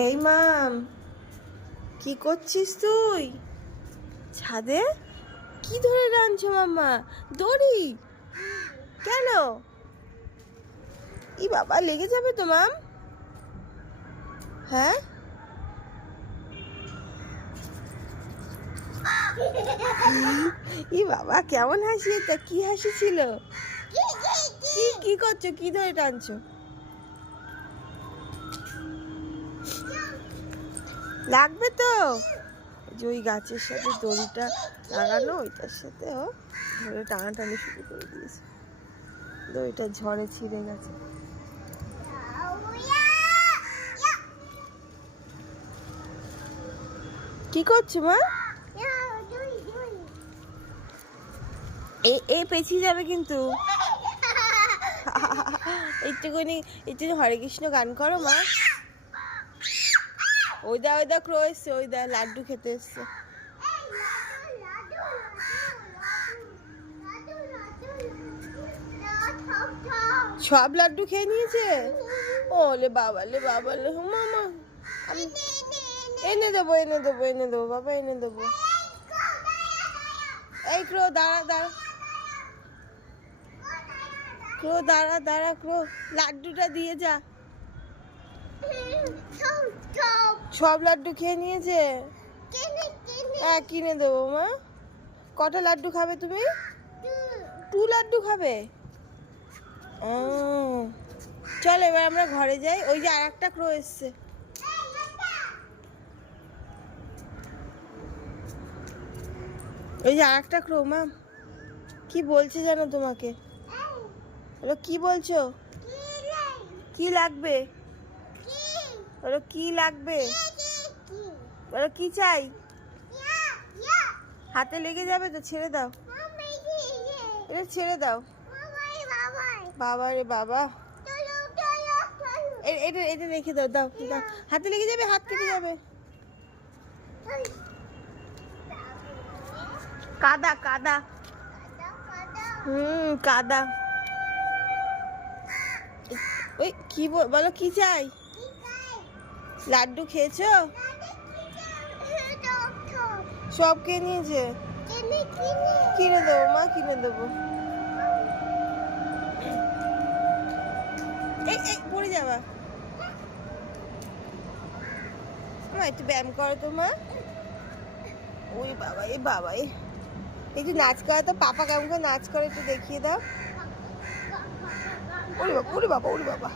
এই মাম, কি করছিস তুই ছাদে? কি ধরে টানছো মাম্মা? দড়ি? কেন? ই বাবা, লেগে যাবে তো মাম। হ্যাঁ, ই বাবা, কেমন হাসি এটা? কি হাসি ছিল? কি কি করছো? কি ধরে টানছো? লাগবে তো। যে ওই গাছের সাথে দড়িটা লাগানো, ওইটার সাথে ও ধরে টানাটানি শুরু করে দিয়েছে। দড়িটা ঝড়ে ছিঁড়ে গেছে। কি করছো মা? এই পেছিয়ে যাবে কিন্তু। একটু হরে কৃষ্ণ গান করো মা। ওই দা ক্রো এসছে, ওই দা লাড্ডু খেতে এসছে। সব লাড্ডু খেয়ে নিয়েছে? ওলে বাবা, লে বাবা, লে মামা, আমি এনে দেবো বাবা, এনে দেবো। এই ক্রো, দাঁড়া ক্রো, দাঁড়া ক্রো, লাড্ডুটা দিয়ে যা। সব লাড্ডু খেয়ে নিয়েছে? হ্যাঁ, কিনে দেবো মা। কটা লাড্ডু খাবে তুমি? 2 লাড্ডু খাবে? চল এবার আমরা ঘরে যাই। ওই যে আর একটা ক্রো এসছে। ওই যে আর একটা ক্রো মা, কি বলছে জানো তোমাকে? বলো, কি বলছো? কি লাগবে? বলো, কি লাগবে? বলো, কি চাই? হাতে লেগে যাবে তো, ছেড়ে দাও। এটা ছেড়ে দাও। বাবা রে বাবা, এটা রেখে দাও, দাও। হাতে লেগে যাবে, হাত কেটে যাবে। কাদা কাদা, কাদা। ওই কি বলো, কি চাই? লাড্ডু খেয়েছো? সব খেয়ে নিয়েছে? কিনে দেবো মা, কিনে দেবো। এই পড়ে যাবা মা, একটু ব্যায়াম করো তো মা। ওই বাবা, একটু নাচ করো তো। পাপা কেমন করে নাচ করে একটু দেখিয়ে দাও। ওরে বাবা, ওরে বাবা, ওরে বাবা।